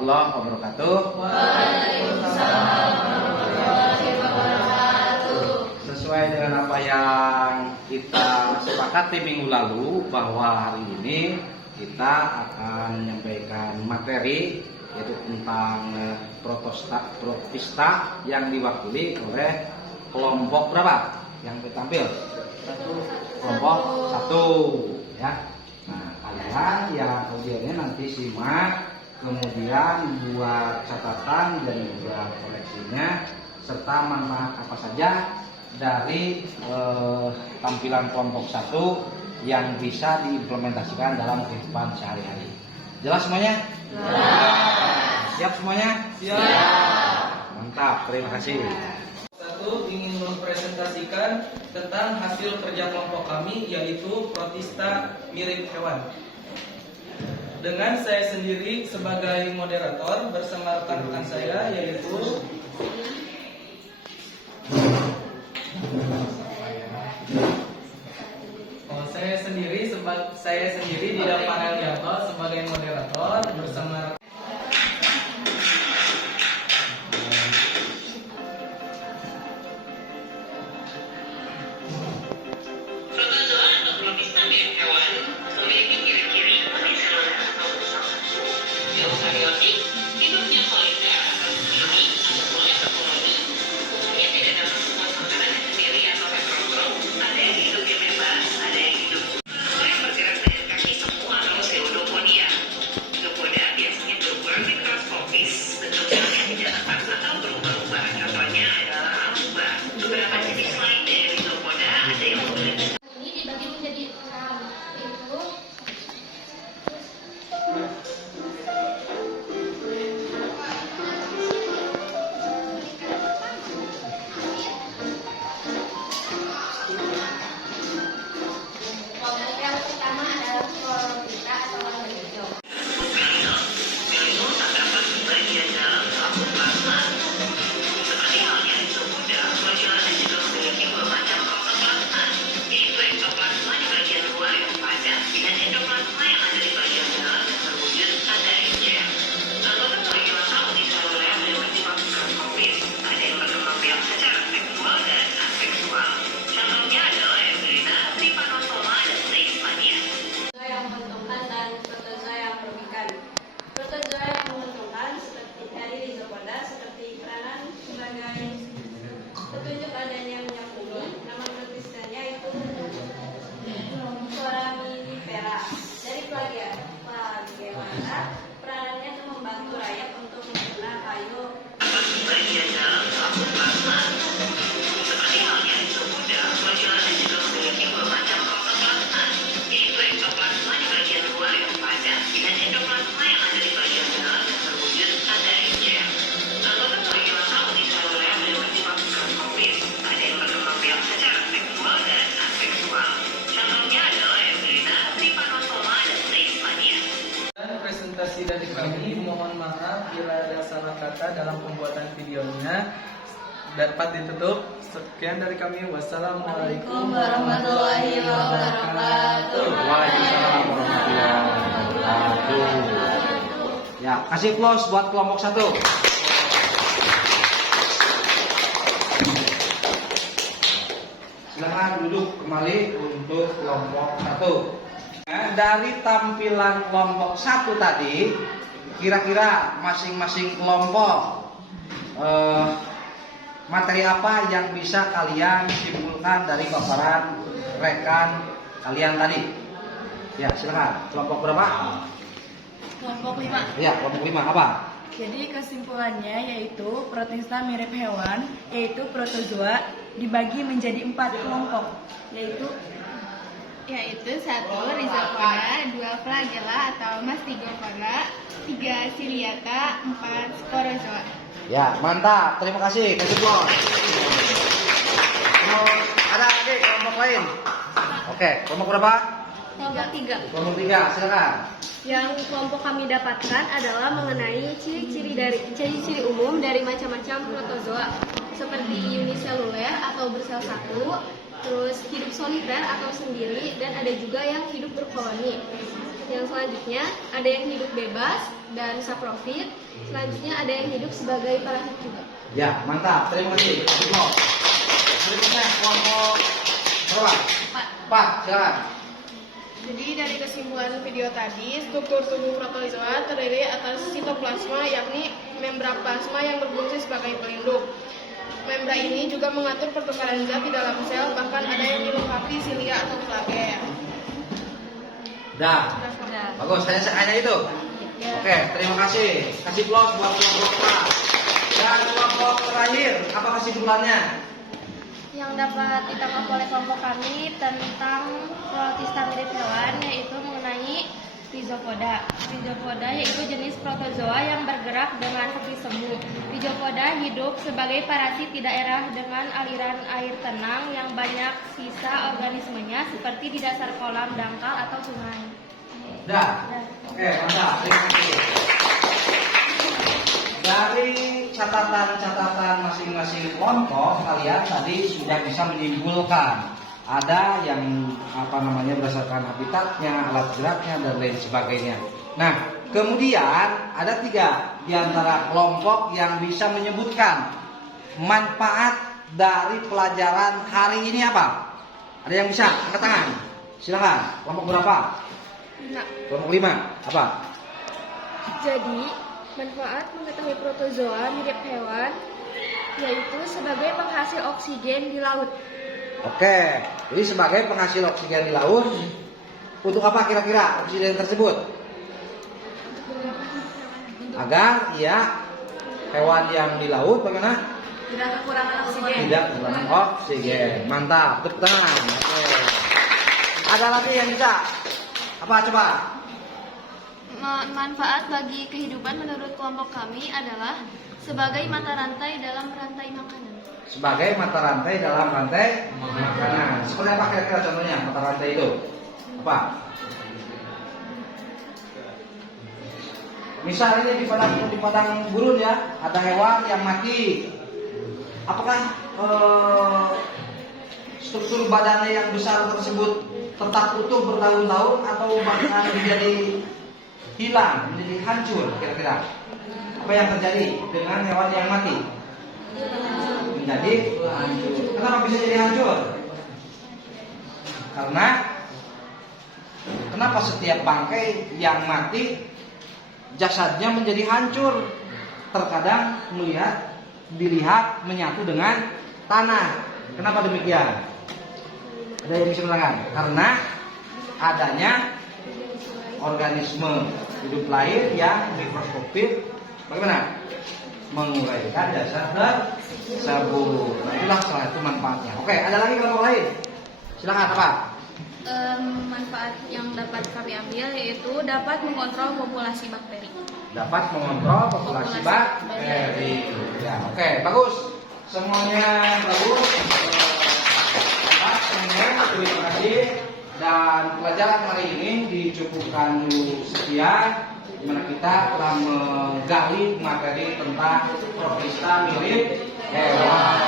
warahmatullahi wabarakatuh. Waalaikumsalam warahmatullahi wabarakatuh. Sesuai dengan apa yang kita sepakati minggu lalu, bahwa hari ini kita akan menyampaikan materi yaitu tentang protista yang diwakili oleh kelompok berapa yang tampil? Kelompok 1 ya. Nah, kalian yang audionya nanti simak, kemudian buat catatan dan juga koleksinya serta manfaat apa saja dari tampilan kelompok 1 yang bisa diimplementasikan dalam kehidupan sehari-hari. Jelas semuanya? Siap semuanya? Siap. Mantap, terima kasih. Satu ingin mempresentasikan tentang hasil kerja kelompok kami, yaitu protista mirip hewan. Dengan saya sendiri sebagai moderator bersama rekan-rekan saya, yaitu saya sendiri Dida Panelianto sebagai moderator bersama Protozoa atau protista mirip hewan memiliki ciri-ciri seperti seluler atau bersatu. Eukariotik, hidupnya soliter atau begini atau boleh berkoloni. Umumnya tidak dapat membuat makanannya sendiri atau heterotrom. Ada yang hidupnya bebas, ada yang hidup. Protozoa yang bergerak dengan kaki semua atau pseudopodia. Zoopoda biasanya berukuran mikroskopis, bentuk selnya tidak tetap atau berubah-ubah. Contohnya adalah amuba. Beberapa jenis lain dari zoopoda ada yang memiliki Ini dibagi menjadi 6, yaitu kelompok yang pertama adalah protista atau warna hijau. Melino terdapat bagian dalam tabung plasma. Seperti halnya zoopoda, flagellata juga memiliki bermacam protoplasma, yaitu ektoplasma di bagian luar yang padat dan endoplasma yang ada di bagian dalam yang berwujud pada encer. Anggota flagellata uniseluler yang bersifat mikroskopis, ada yang berkembang biak secara seksual dan aseksual. Contohnya adalah Embryona, Trypanosoma, dan Leishmania. Protozoa yang menguntungkan dan protozoa yang merugikan. Protozoa yang menguntungkan seperti dari Rhizopoda seperti peranan sebagai petunjuk adanya minyak bumi. Nama protistanya itu Foraminifera. Dari Flagellata, peranannya itu membantu rayap untuk mencerna kayu. Bagian dalam tabung plasma. Seperti halnya zoopoda, flagellata juga memiliki bermacam protoplasma, yaitu ektoplasma di bagian luar yang padat dan endoplasma yang ada di bagian dalam yang berwujud pada encer. Anggota flagellata uniseluler yang bersifat mikroskopis, ada yang berkembang biak secara seksual dan aseksual. Contohnya adalah Embryona, Trypanosoma, dan Leishmania. dan presentasi dari kami. Mohon maaf bila ada salah kata dalam pembuatan videonya. Dapat ditutup. Sekian dari kami. Wassalamualaikum warahmatullahi wabarakatuh. Waalaikumsalam warahmatullahi wabarakatuh. Ya, kasih applause buat kelompok 1. Silakan duduk kembali untuk kelompok 1. Dari tampilan kelompok 1 tadi, kira-kira masing-masing kelompok materi apa yang bisa kalian simpulkan dari paparan rekan kalian tadi? Ya, silakan. Kelompok berapa? Kelompok 5. Ya, kelompok 5 apa? Jadi kesimpulannya yaitu protista mirip hewan, yaitu protozoa dibagi menjadi 4 kelompok, yaitu 1. Rhizopoda, 2. Flagella atau Mastigophora, 3. Ciliata, 4. Sporozoa. Ya, mantap. Terima kasih. Kasih applause. Ada lagi kelompok lain? Oke, kelompok berapa? Kelompok 3. Kelompok 3, silakan. Yang kelompok kami dapatkan adalah mengenai ciri-ciri umum dari macam-macam protozoa seperti uniseluler atau bersel satu, terus hidup soliter atau sendiri, dan ada juga yang hidup berkoloni. Yang selanjutnya ada yang hidup bebas dan saprofit. Selanjutnya ada yang hidup sebagai parasit juga. Ya, mantap. Terima kasih. Berikutnya kelompok berapa? 4. Silakan. Jadi dari kesimpulan video tadi, struktur tubuh protozoa terdiri atas sitoplasma, yakni membran plasma yang berfungsi sebagai pelindung. Membran ini juga mengatur pertukaran zat di dalam sel, bahkan ada yang dilengkapi silia atau flagel. Dah. Bagus, hanya itu. Oke, terima kasih. Kasih plus buat kelompok A. Dan kelompok terakhir, apa kesimpulannya? Yang dapat ditangkap oleh kelompok kami tentang Protista mirip hewan, yaitu mengenai Rhizopoda. Rhizopoda yaitu jenis protozoa yang bergerak dengan seperti semu. Rhizopoda hidup sebagai parasit di daerah dengan aliran air tenang yang banyak sisa organismenya seperti di dasar kolam, dangkal, atau sungai. Dah. Oke, mantap. Terima kasih. Dari catatan-catatan masing-masing kelompok, kalian tadi sudah bisa menyimpulkan ada yang berdasarkan habitatnya, alat geraknya, dan lain sebagainya. Nah, kemudian ada 3 di antara kelompok yang bisa menyebutkan manfaat dari pelajaran hari ini apa? Ada yang bisa? Angkat tangan. Silakan. Kelompok berapa? Kelompok 5. Apa? Jadi, manfaat mengetahui protozoa mirip hewan yaitu sebagai penghasil oksigen di laut. Oke, jadi sebagai penghasil oksigen di laut, untuk apa kira-kira oksigen tersebut? Agar hewan yang di laut bagaimana? Tidak kekurangan oksigen. Tidak kekurangan oksigen. Mantap, tepuk tangan. Oke. Ada lagi yang bisa? Apa coba? Manfaat bagi kehidupan menurut kelompok kami adalah sebagai mata rantai dalam rantai makanan. Sebagai mata rantai dalam rantai makanan. Seperti apa kira-kira contohnya mata rantai itu? Apa? Misalnya di padang gurun ya, ada hewan yang mati. Apakah struktur badannya yang besar tersebut tetap utuh bertahun-tahun atau bahkan menjadi hilang, menjadi hancur kira-kira? Apa yang terjadi dengan hewan yang mati? Menjadi hancur. Kenapa bisa jadi hancur? Karena kenapa setiap bangkai yang mati jasadnya menjadi hancur? Terkadang dilihat menyatu dengan tanah. Kenapa demikian? Ada yang bisa menerangkan? Karena adanya organisme hidup lain yang mikroskopik bagaimana? Menguraikan jasad tersebut. Nah, itulah salah satu manfaatnya. Oke, ada lagi kelompok lain? Silakan apa? Manfaat yang dapat kami ambil yaitu dapat mengontrol populasi bakteri. Dapat mengontrol populasi bakteri. Ya, oke, bagus. Semuanya bagus. Terima kasih. Dan pelajaran hari ini dicukupkan dulu sekian, di mana kita telah menggali materi tentang Protista mirip hewan.